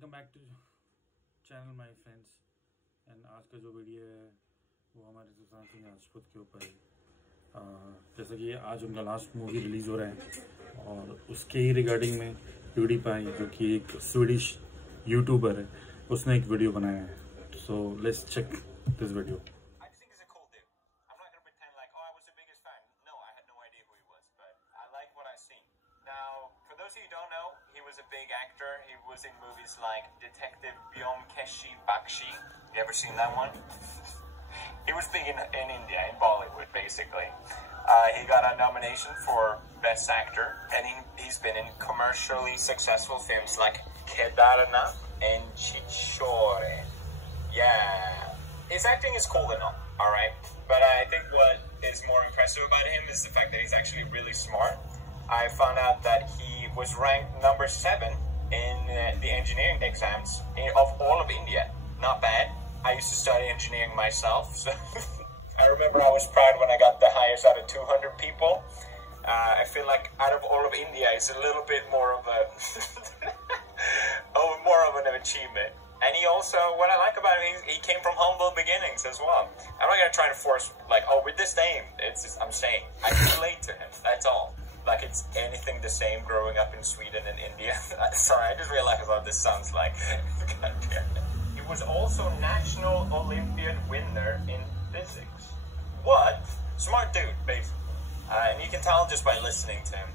Welcome back to channel my friends. And आज का जो वीडियो है वो हमारे सुशांत सिंह राजपूत के ऊपर है। जैसा कि आज उनका लास्ट मूवी रिलीज़ हो रहा है और उसके ही रिगार्डिंग में PewDiePie जो कि एक स्वीडिश यूट्यूबर है उसने एक वीडियो बनाया है। So let's check this video. Now, for those of you who don't know, he was a big actor. He was in movies like Detective Byomkeshi Bakshi. You ever seen that one? He was big in India, in Bollywood, basically. He got a nomination for Best Actor, and he's been in commercially successful films like Kedarna and Chichore. Yeah. His acting is cool enough, alright? But I think what is more impressive about him is the fact that he's actually really smart. I found out that he was ranked number 7 in the engineering exams of all of India. Not bad. I used to study engineering myself, so I remember I was proud when I got the highest out of 200 people. I feel like out of all of India, it's a little bit more of a more of an achievement. And he also, what I like about him, he came from humble beginnings as well. I'm not gonna try to force like, oh, with this name, it's just, I'm saying I can relate to him. That's all. Like it's anything the same growing up in Sweden and India. Sorry, I just realized what this sounds like. He was also National Olympiad winner in physics. What? Smart dude, basically. And you can tell just by listening to him.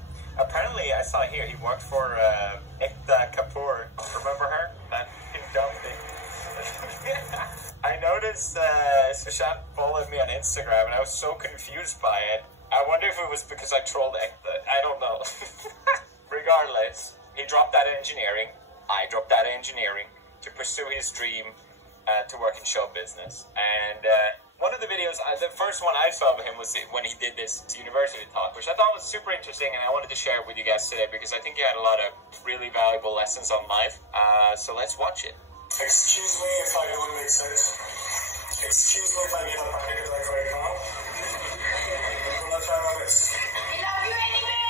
Apparently, I saw here, he worked for Ekta Kapoor. Remember her? That dumb thing. I noticed SUSHANT followed me on Instagram and I was so confused by it. I wonder if it was because I trolled Ekta. I don't know. Regardless, he dropped out of engineering. I dropped out of engineering to pursue his dream to work in show business. And one of the videos, the first one I saw of him was when he did this university talk, which I thought was super interesting, and I wanted to share it with you guys today because I think he had a lot of really valuable lessons on life. So let's watch it. Excuse me if I don't make sense. Excuse me if I get a panic attack right now. Let's try on this. We love you anyway.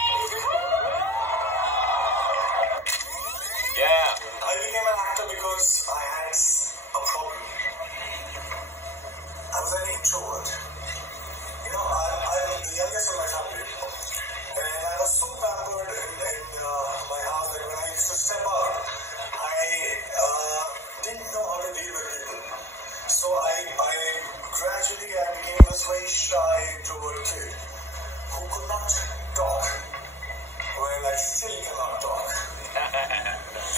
Yeah. I became an actor because I had a problem. I was an introvert. You know, I'm the youngest of my family. And I was so pampered in my house that when I used to step out, I didn't know how to deal with people. So I gradually became this very shy, introvert kid who could not talk. Well, I still cannot talk.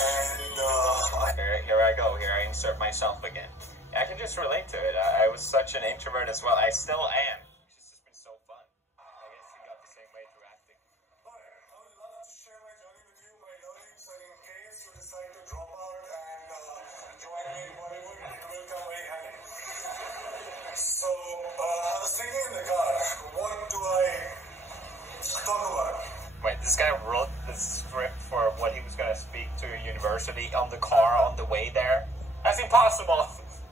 And here I go. Here I insert myself again. I can just relate to it. I was such an introvert as well. I still am. It's just been so fun. I guess you got the same way through acting. but I would love to share my journey with you, my learnings, and in case you decide to drop out and join me in Bollywood, it will come very handy. So, I was thinking in the car, what do I talk about? Wait, this guy wrote the script for what he was going to speak to a university on the car on the way there? That's impossible.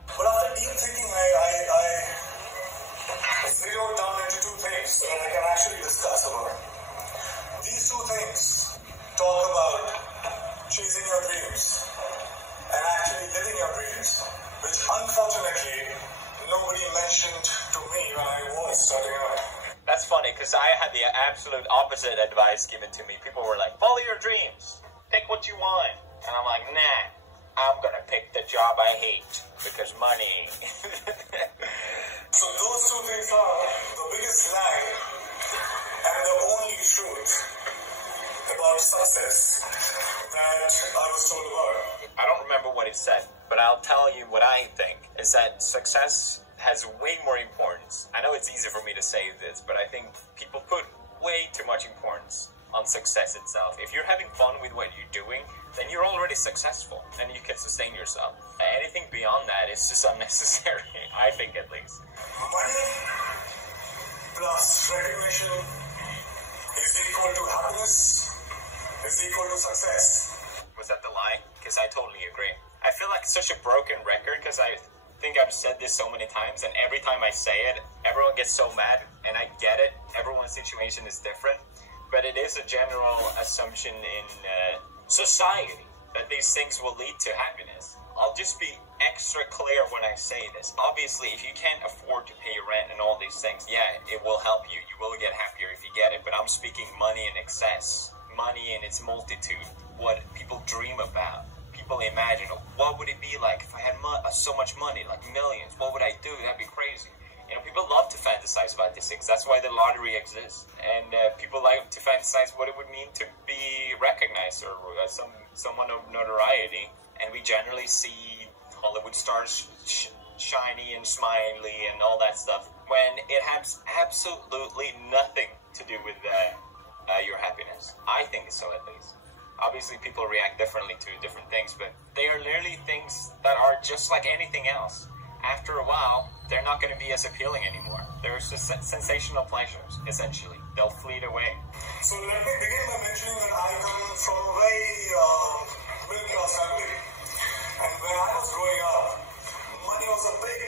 But after deep thinking, I zeroed down into 2 things that I can actually discuss about. These 2 things talk about chasing your dreams and actually living your dreams, which unfortunately nobody mentioned to me when I was starting out. That's funny, because I had the absolute opposite advice given to me. People were like, follow your dreams. Pick what you want. And I'm like, nah, I'm going to pick the job I hate because money. So those 2 things are the biggest lie and the only truth about success that I was told about. I don't remember what he said, but I'll tell you what I think, is that success has way more importance. I know it's easy for me to say this, but I think people put way too much importance on success itself. If you're having fun with what you're doing, then you're already successful and you can sustain yourself. Anything beyond that is just unnecessary, I think at least. Money plus recognition is equal to happiness, is equal to success. Was that the lie? Because I totally agree. I feel like it's such a broken record because I think I've said this so many times, and every time I say it, everyone gets so mad, and I get it. Everyone's situation is different, but it is a general assumption in society that these things will lead to happiness. I'll just be extra clear when I say this. Obviously, if you can't afford to pay your rent and all these things, yeah, it will help you. You will get happier if you get it. But I'm speaking money in excess, money in its multitude, what people dream about. People imagine, what would it be like if I had so much money, like millions? What would I do? That'd be crazy. You know, people love to fantasize about these things. That's why the lottery exists. And people like to fantasize what it would mean to be recognized or someone of notoriety. And we generally see Hollywood stars shiny and smiley and all that stuff when it has absolutely nothing to do with your happiness. I think so, at least. Obviously, people react differently to different things, but they are literally things that are just like anything else. After a while, they're not going to be as appealing anymore. They're just sensational pleasures, essentially. They'll fleet away. So let me begin by mentioning that I come from a very middle-class family. And when I was growing up, money was a big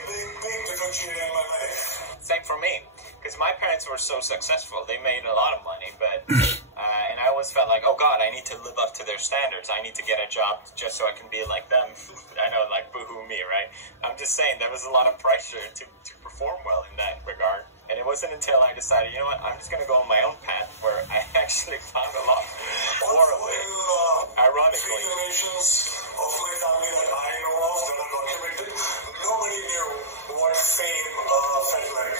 differentiator in my life. Same for me, because my parents were so successful. They made a lot of money, but and I always felt like, oh God, I need to live up to their standards. I need to get a job just so I can be like them. I know, like, boohoo me, right? I'm just saying there was a lot of pressure to perform well in that regard. And it wasn't until I decided, you know what, I'm just going to go on my own path where I actually found a lot more of it. Ironically. Three generations of my family that I know of that are documented, nobody knew what fame felt like.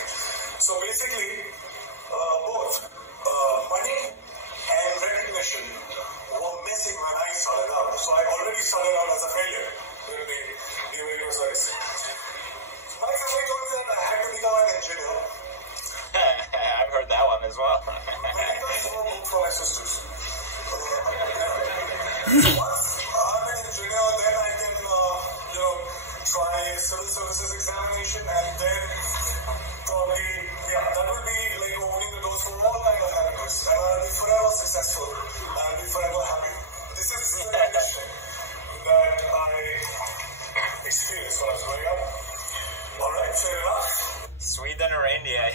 So basically, both money and recognition were missing when I started out. So I already started out as a failure. Let me be very precise. My family told me that I had to become an engineer. I've heard that one as well. But I got some hope for my sisters. Once I'm an engineer, then I can, try civil services examination, and then probably, that will be like opening the doors for all kind of happiness. And I'll be forever successful. I'll be forever happy. This is the condition that I experienced when I was growing up. Alright, fair enough. Sweden or India,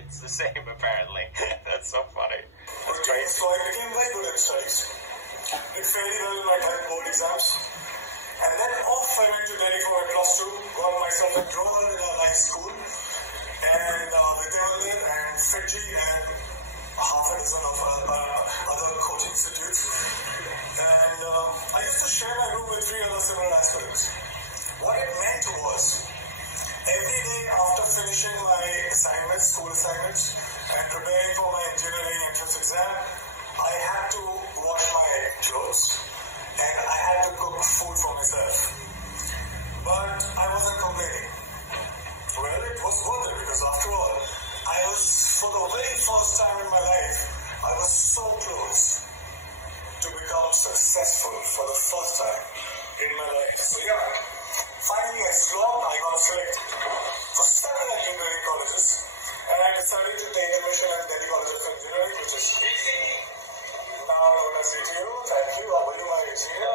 it's the same apparently. That's so funny. That's Okay, crazy. so I became very good at studies. Did fairly well in my board exams. And then off I went to Delhi for my +2, got myself enrolled in a nice school. And Vidyavardhan and Fiji and half a dozen of other coaching institutes. And I used to share my room with 3 other similar aspirants. What it meant was, every day after finishing my assignments, school assignments, and preparing for my engineering entrance exam, I had to wash my clothes and I had to cook food for myself. But I wasn't complaining. Well, it was worth it because after all, I was, for the very first time in my life, I was so close to become successful for the first time in my life. So yeah, finally I slogged, I got selected for 7 engineering colleges, and I decided to take admission at Delhi College of Engineering, which is now known as DTU. Thank you. How are you, my engineer?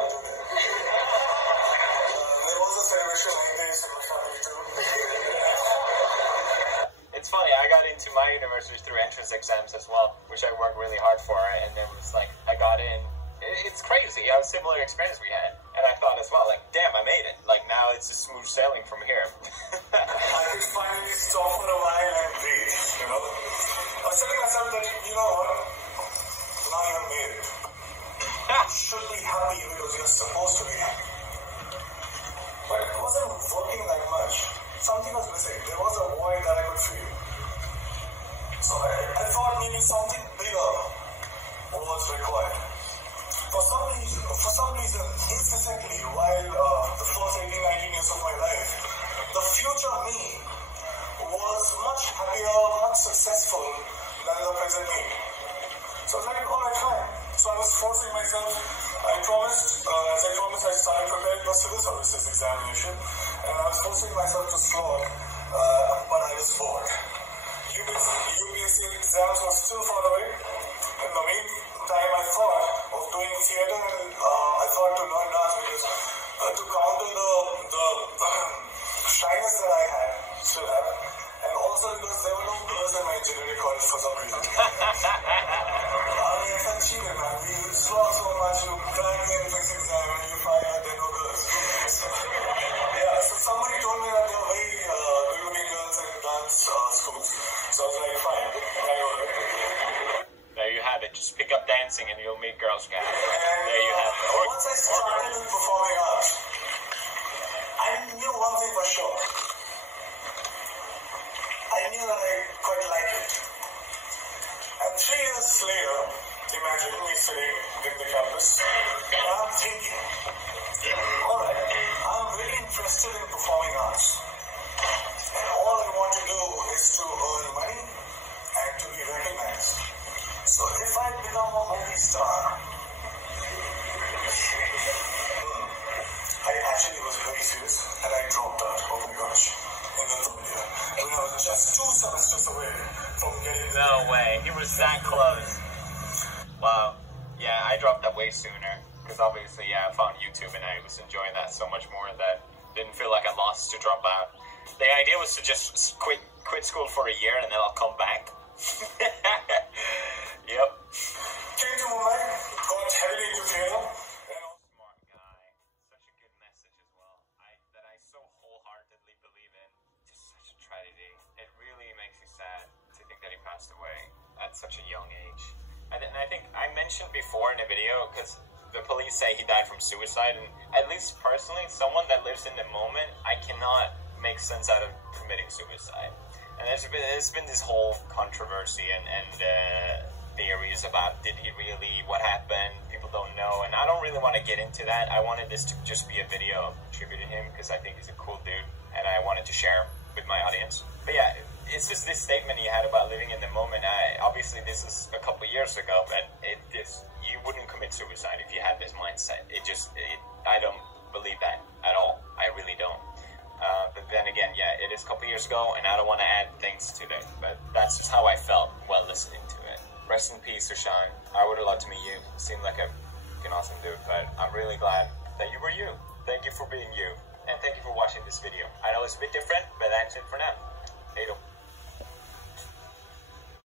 There was a celebration like this in my family too. It's funny, I got into my university through entrance exams as well, which I worked really hard for, and it was like, I got in. It's crazy how similar experience we had. And I thought as well, like, damn, I made it. Like, now it's just smooth sailing from here. I could finally stop for a while and breathe, you know. I was telling myself that, you know what, now you're made it. You should be happy because you're supposed to be happy. But it wasn't working that much. Something was missing. There was a void that I could feel. So I thought maybe something bigger was required. For some reason, incessantly, while the first 18, 19 years of my life, the future me was much happier, much successful than the present me. So I was like, alright, fine. So I was forcing myself. As I promised, I started preparing for civil services examination, and I was forcing myself to slog, but I was bored. UPSC exams were still far away. In the meantime, I thought of doing theatre, and I thought to learn dance because to counter the shyness that I still have, and also because there were no girls in my engineering college for some reason. I felt cheated, man. We slog so much to crack the entrance exam, and way sooner. Because obviously, yeah, I found YouTube and I was enjoying that so much more that didn't feel like I lost to drop out. The idea was to just quit school for a year and then I'll come back. Yep. Came to Mumbai, got heavily into theatre. Smart guy. Such a good message as well. That I so wholeheartedly believe in. Just such a tragedy. It really makes you sad to think that he passed away at such a young age. And I think I mentioned before in a video, because the police say he died from suicide, and at least personally, someone that lives in the moment, I cannot make sense out of committing suicide. And there's been this whole controversy and theories about did he really, what happened, people don't know, and I don't really want to get into that. I wanted this to just be a video attributed to him because I think he's a cool dude, and I wanted to share with my audience. But yeah, it's just this statement he had about living in the moment. Obviously this is a couple of years ago, but you wouldn't commit suicide if you had this mindset. I don't believe that at all. I really don't. But then again, yeah, it is a couple of years ago, and I don't want to add things to it, but that's just how I felt while listening to it. Rest in peace, SUSHANT. I would have loved to meet you. You seem like a fucking awesome dude, but I'm really glad that you were you. Thank you for being you, and thank you for watching this video. I know it's a bit different, but that's it for now. Hey,